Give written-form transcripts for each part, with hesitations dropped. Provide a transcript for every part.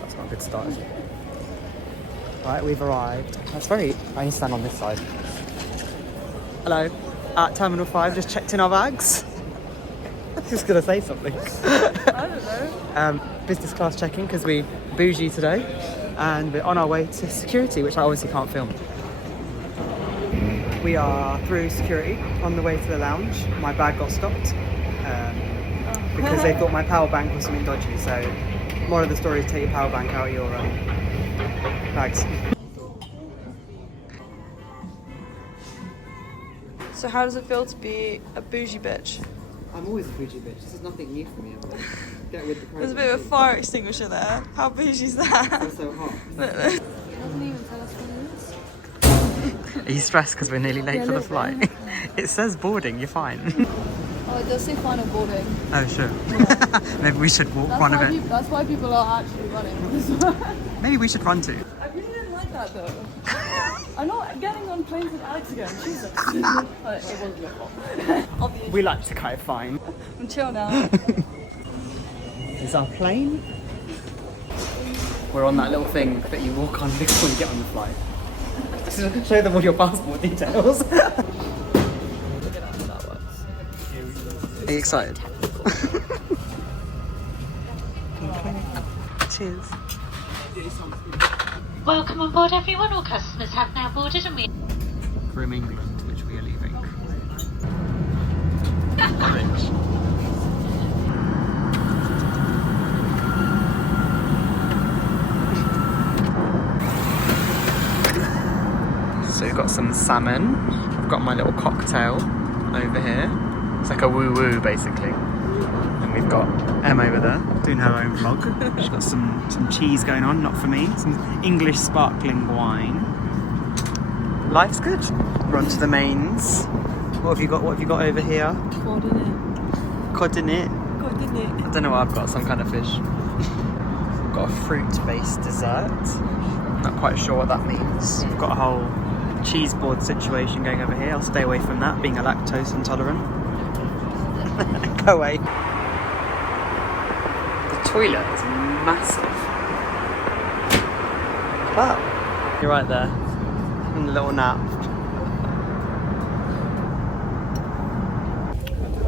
That's not a good start, is it? Right, we've arrived. That's very... I need to stand on this side. Hello. At Terminal 5, just checked in our bags. I was just going to say something. I don't know. Business class check-in because we bougie today. And we're on our way to security, which I obviously can't film. We are through security on the way to the lounge. My bag got stopped because they thought my power bank was something dodgy. So, more of the story is take your power bank out of your bags. So how does it feel to be a bougie bitch? I'm always a bougie bitch. This is nothing new for me. Get with the program. There's a bit of a fire extinguisher there. How bougie is that? It's so hot. He doesn't even tell us what it is. Are you stressed because we're nearly late for the flight? It says boarding, you're fine. Oh, it does say final boarding. Oh, sure. Yeah. Maybe we should run a bit. That's why people are actually running. Maybe we should run too. I really didn't like that though. I'm not getting on planes with Alex again. Jesus. It wasn't your fault. We like to kind of fine. I'm chill now. Is our plane? We're on that little thing that you walk on before you get on the flight. Just show them all your passport details. Look at how that works. Are you excited? Cheers. Welcome on board everyone, all customers have now boarded and we... From England, which we are leaving. Orange. So we've got some salmon. I've got my little cocktail over here. It's like a woo-woo basically. And we've got Em over there doing her own vlog. She's got some cheese going on, not for me. Some English sparkling wine. Life's good. We're on to the mains. What have you got over here? Cod in it. I don't know what I've got, some kind of fish. I've got a fruit-based dessert. Not quite sure what that means. We've got a whole cheese board situation going over here. I'll stay away from that, being a lactose intolerant. Go away. The toilet is massive. Wow. You're right there. In a little nap.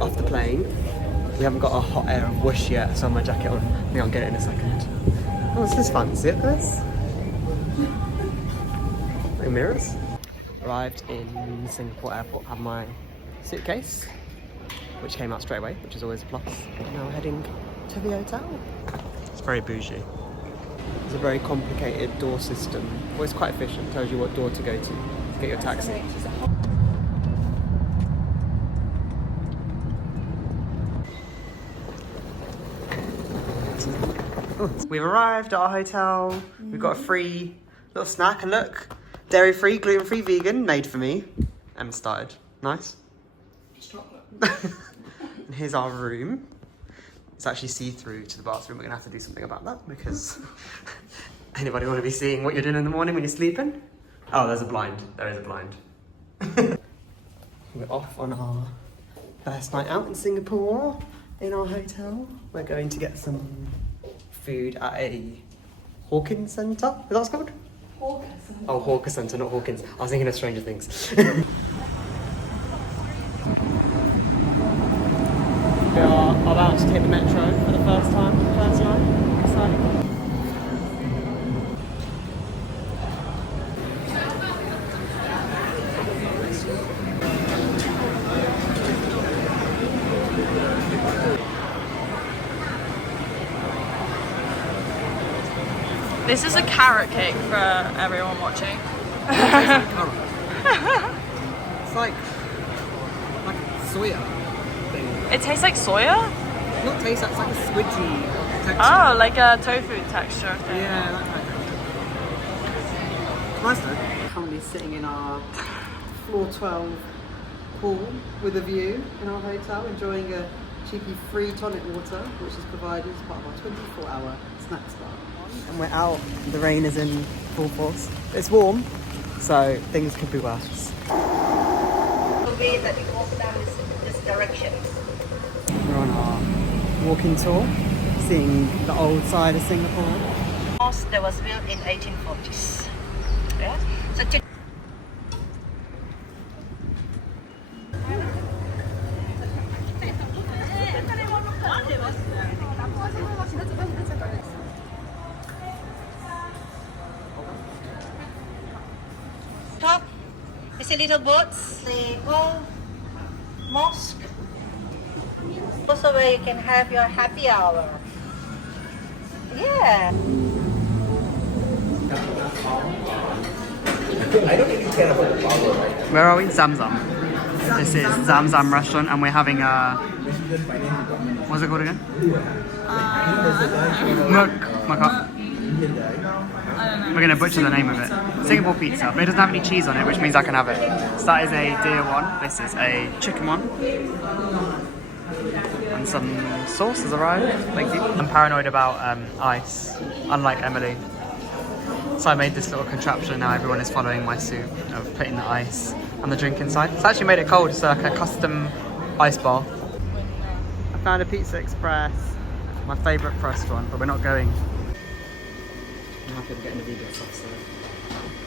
Off the plane. We haven't got a hot air whoosh yet, so my jacket on. I think I'll get it in a second. Oh, this is fancy, this. Like mirrors. Arrived in Singapore airport, have my suitcase, which came out straight away, which is always a plus. Now we're heading to the hotel. It's very bougie. It's a very complicated door system. Well, it's quite efficient, tells you what door to go to get your taxi. We've arrived at our hotel. We've got a free little snack, and look, dairy-free, gluten-free, vegan, made for me. Emma started. Nice. It's chocolate. And here's our room. It's actually see-through to the bathroom. We're gonna have to do something about that because anybody want to be seeing what you're doing in the morning when you're sleeping? Oh, there's a blind. There is a blind. We're off on our first night out in Singapore in our hotel. We're going to get some food at a Hawkins Centre. Is that what it's called? Hawkins. Oh, Hawker Centre, not Hawkins. I was thinking of Stranger Things. We are about to take the metro for the first time, first night. Exciting. This is a carrot cake for everyone watching. It's like soya thing. It tastes like soya? Not taste, it's like a squidgy texture. Oh, like a tofu texture thing. Yeah, that kind of thing. Nice though. Currently sitting in our floor 12 pool with a view in our hotel, enjoying a cheapy free tonic water, which is provided as part of our 24-hour snacks bar. And we're out, the rain is in full force. It's warm, so things could be worse. The way that you walk down this direction. We're on our walking tour, seeing the old side of Singapore. house that was built in 1840s. Yeah. So top is a little boats. The old mosque. Also where you can have your happy hour. Yeah. Where are we? Zamzam. This is Zamzam restaurant, and we're having a. What's it called again? Mukka. We're gonna butcher the name of it. Singapore pizza, but it doesn't have any cheese on it, which means I can have it. So that is a deer one. This is a chicken one. And some sauce has arrived. Thank you. I'm paranoid about ice, unlike Emily. So I made this little contraption. Now everyone is following my suit of putting the ice and the drink inside. It's actually made it cold. It's like a custom ice bar. I found a Pizza Express, my favourite restaurant, but we're not going. I'm happy to get in the vegan sauce.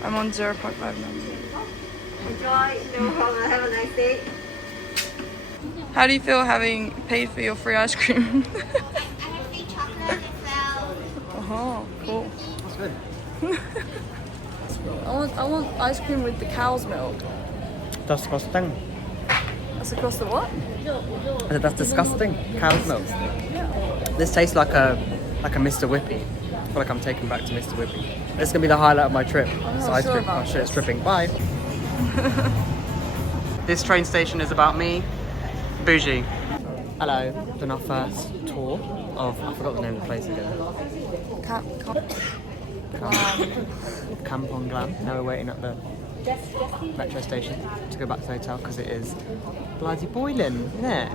I'm on 0.5 now. Enjoy. Have a nice day. How do you feel having paid for your free ice cream? Oh, cool. That's good. I want ice cream with the cow's milk. That's disgusting. That's across the what? That's disgusting. Cow's milk. This tastes like a Mr. Whippy. I feel like I'm taken back to Mr. Whippy. This is gonna be the highlight of my trip. It's ice cream. Oh shit, it's dripping. Bye. This train station is about me. Bougie. Hello. Done our first tour of. I forgot the name of the place again. Kampong Gelam. Now we're waiting at the metro station to go back to the hotel because it is bloody boiling, isn't it?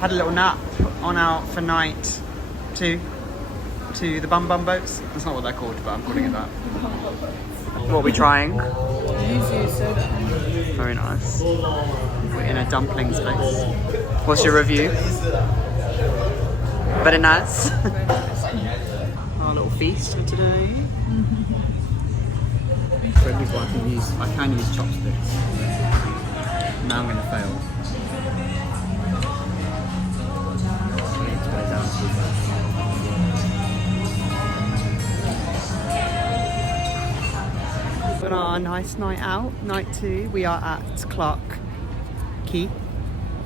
Had a little nap on out for night 2 to the bum bum boats. That's not what they're called, but I'm calling it that. What are we trying? Very nice. We're in a dumplings place. What's your review? Very nice. Our little feast for today. I can use chopsticks. Now I'm going to fail. I need to go down to We're on our nice night out, night 2. We are at Clarke, Quay.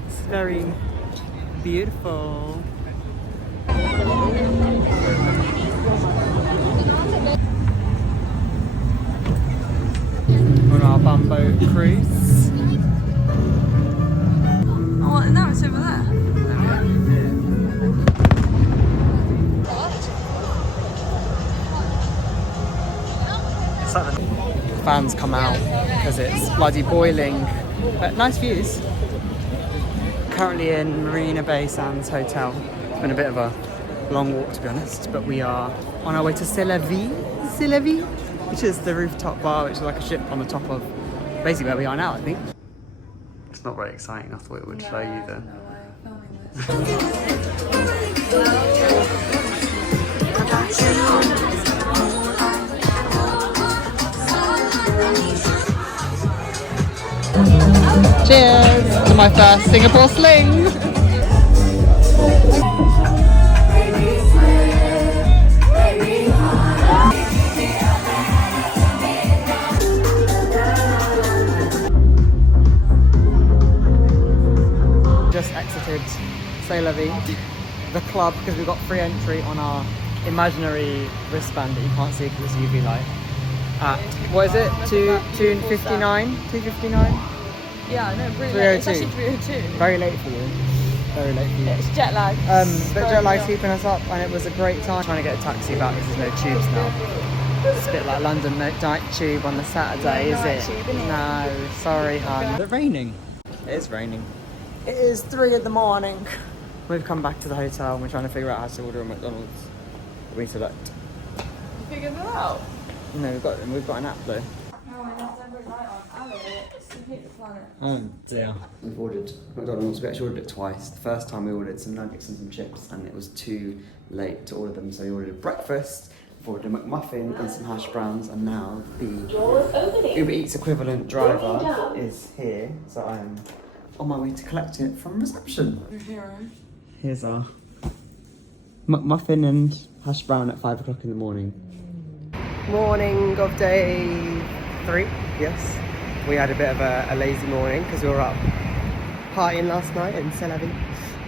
It's very beautiful. On our bumboat cruise. Oh, no, it's over there. It's like the fans come out because it's bloody boiling. But nice views. Currently in Marina Bay Sands Hotel. It's been a bit of a long walk to be honest, but we are on our way to C'est la Vie, which is the rooftop bar, which is like a ship on the top of basically where we are now, I think. It's not very exciting. I thought it would show you the. Cheers to my first Singapore sling. Just exited C'est la Vie, the club, because we've got free entry on our imaginary wristband that you can't see because it's UV light. At, what is it? 2:59? 2:59? Yeah, no, really 3:02. late. It's actually 3:02. Very late for you. Very late for you. It's jet lag. But jet lag's keeping us up, and it was a great time. Trying to get a taxi back because there's no tubes now. It's a bit like London night tube on the Saturday, is it? Tube, isn't it? No, sorry, hun. Is it raining? It is raining. It is 3 in the morning. We've come back to the hotel and we're trying to figure out how to order a McDonald's. We select. You figured it out? No, we've got an app though. Oh dear. We've ordered McDonald's. We actually ordered it twice. The first time we ordered some nuggets and some chips, and it was too late to order them, so we ordered breakfast ordered a McMuffin and some hash browns, and now the Uber Eats equivalent driver is here, so I'm on my way to collect it from reception. Here's our McMuffin and hash brown at 5 o'clock in the morning. Morning of day 3, yes. We had a bit of a lazy morning because we were up partying last night in Tel Aviv.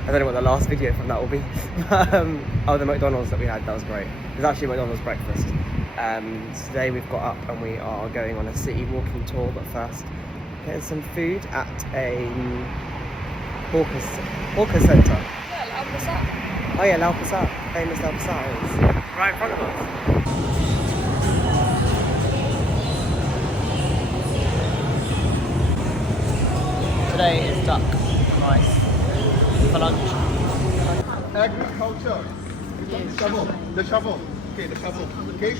I don't know what the last video from that will be. Oh, the McDonald's that we had, that was great. It was actually McDonald's breakfast. Today we've got up and we are going on a city walking tour, but first getting some food at a hawker centre. Yeah, Lau Pa Sat. Oh yeah, Lau Pa Sat, famous Lau Pa Sat is right in front of us. Today is duck rice for lunch. Agriculture. The shovel. Okay, the shovel. Okay.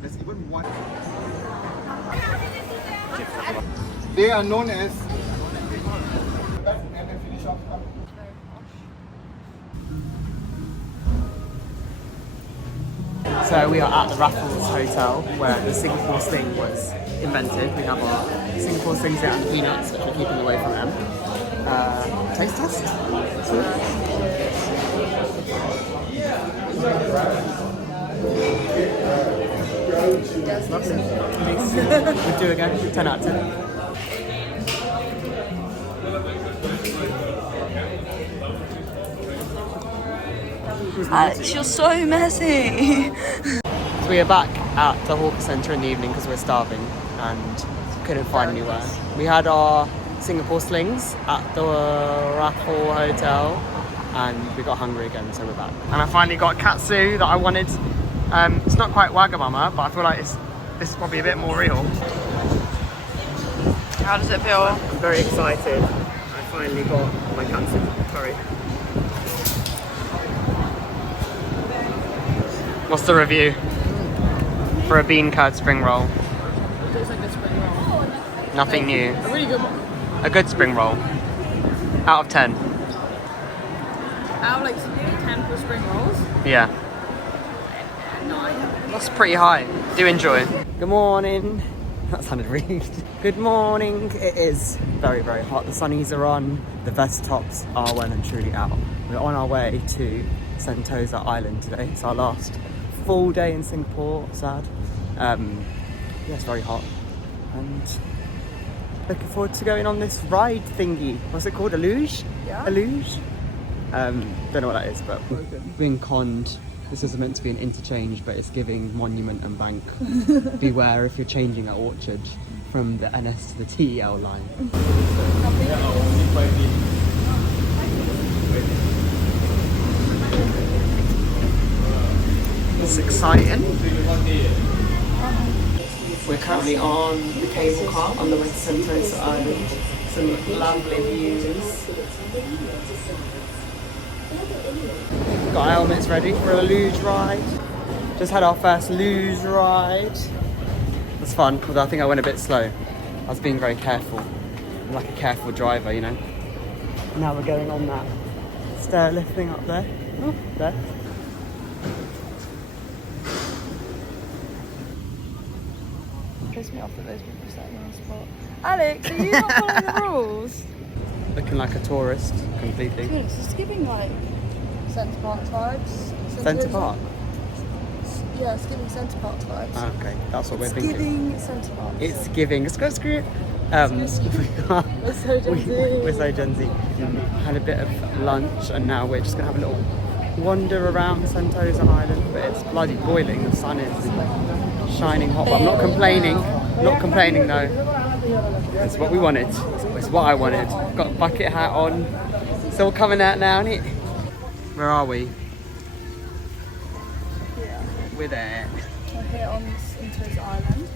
There's even one. They are known as. So we are at the Raffles Hotel where the Singapore sling was invented. We have our Singapore slings here and peanuts, which we're keeping away from them. Taste test? Lovely. We'll do again. 10 out of 10. Alex, you're so messy. So we are back at the hawker centre in the evening because we're starving and couldn't find anywhere. We had our Singapore slings at the Raffles Hotel and we got hungry again, so we're back. And I finally got katsu that I wanted. It's not quite Wagamama, but I feel like this is probably a bit more real. How does it feel? I'm very excited. I finally got my katsu curry. What's the review for a bean curd spring roll? It tastes like a spring roll. Nothing new. A really good one. A good spring roll. Out of 10. Out of like 10 for spring rolls. Yeah. 9. That's pretty high. Do enjoy. Good morning. That sounded rude. Good morning. It is very, very hot. The sunnies are on. The vest tops are well and truly out. We're on our way to Sentosa Island today. It's our last full day in Singapore. Sad. Yeah, it's very hot. And looking forward to going on this ride thingy. What's it called? A luge? Yeah. A luge? Don't know what that is, but being conned. This is meant to be an interchange, but it's giving Monument and Bank. Beware if you're changing at Orchard from the NS to the TEL line. It's exciting. We're currently on the cable car on the way to Sentosa Island. Some lovely views. Got our helmets ready for a luge ride. Just had our first luge ride. It was fun, although I think I went a bit slow. I was being very careful. I'm like a careful driver, you know. Now we're going on that stair lifting up there. Oh, there. Piss me off that those people sitting on the spot. Alex, are you not following the rules? Looking like a tourist, completely. Dude, it's just giving like Centre Park vibes. Centre Park? Yeah, it's giving Centre Park vibes. Ah, okay, that's what we're It's thinking. giving Centre Park. It's giving. Screw. We're so Gen Z. We're so Gen Z. Had a bit of lunch and now we're just gonna have a little wander around Sentosa Island, but it's bloody boiling. The sun is shining hot, but I'm not complaining. Not complaining though. It's what we wanted. It's what I wanted. Got a bucket hat on. It's all coming out now, isn't it? Where are we? Yeah. We're there. We're here on Sentosa Island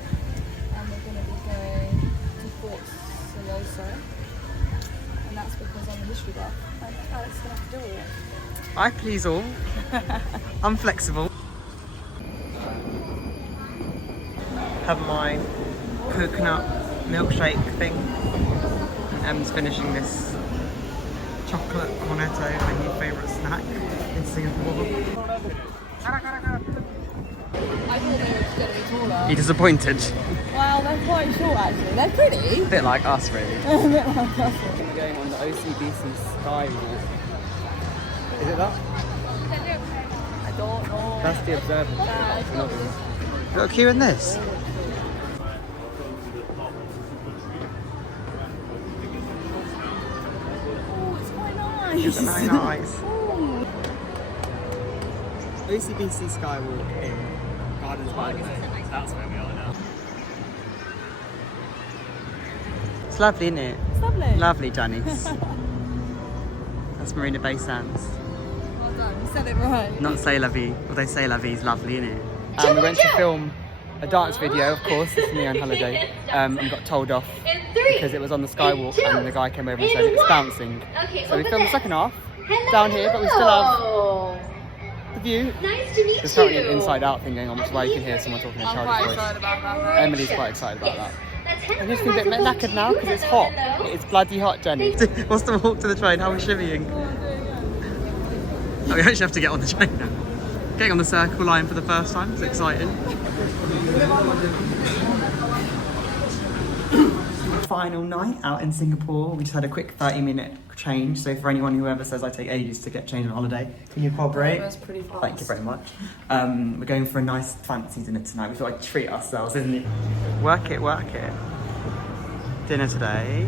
and we're going to be going to Fort Siloso, and that's because I'm a history buff and Alex is going to have to deal with it. I please all. I'm flexible. Have my coconut milkshake thing. And Em's finishing this chocolate cornetto, my new favourite snack in Singapore. You disappointed? Well, they're quite short actually. They're pretty. A bit like us, really. A bit like us. We're going on the OCBC Skywalk. Is it that? I don't know. That's the observatory. Yeah. You got a queue in this? Oh, it's quite nice. It's very nice. Ooh. OCBC Skywalk in Gardens by the Bay. That's where we are now. It's lovely, isn't it? It's lovely. Lovely, Janice. That's Marina Bay Sands. Well done. You said it right. Not C'est La Vie, although C'est La Vie is lovely, isn't it? And we went to film a dance video, of course, it's me on holiday, and got told off because it was on the Skywalk and the guy came over and said it's bouncing. So we filmed the second half down here, but we still have the view. Nice to meet There's currently an inside out thing going on, which is why you can hear someone talking in I'm childish quite voice. excited about that. Emily's quite excited about that. I'm just a bit knackered now because it's hot. It's bloody hot, Jenny. What's the walk to the train? How are we shimmying? Oh, we actually have to get on the train now. Getting on the circle line for the first time, it's exciting. Final night out in Singapore. We just had a quick 30-minute change, so for anyone who ever says I take ages to get changed on holiday, can you cooperate? That's pretty fast. Thank you very much. We're going for a nice fancy dinner tonight. We thought I'd treat ourselves, isn't it? Work it, work it. Dinner today.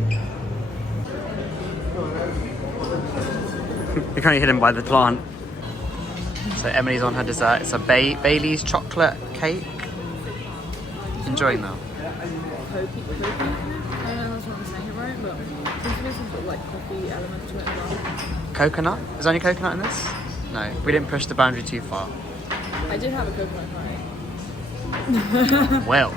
You're currently hidden by the plant. So Emily's on her dessert. It's a Bailey's chocolate cake. Enjoying that. I don't know if I'm saying it right, but there's some sort of like coffee element to it as well. Coconut? Is there any coconut in this? No, we didn't push the boundary too far. I did have a coconut pie. Well,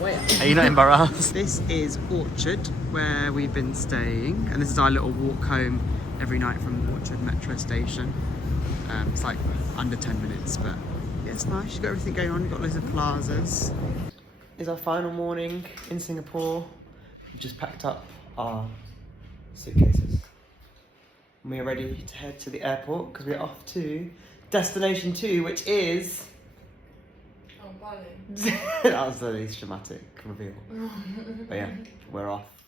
Wait. are you not embarrassed? This is Orchard, where we've been staying, and this is our little walk home every night from Orchard Metro Station. It's like under 10 minutes, but yeah, it's nice. You've got everything going on. You've got loads of plazas. It's our final morning in Singapore. We've just packed up our suitcases. And we are ready to head to the airport because we're off to destination 2, which is... Oh, Bali. That was the least dramatic reveal. But yeah, we're off.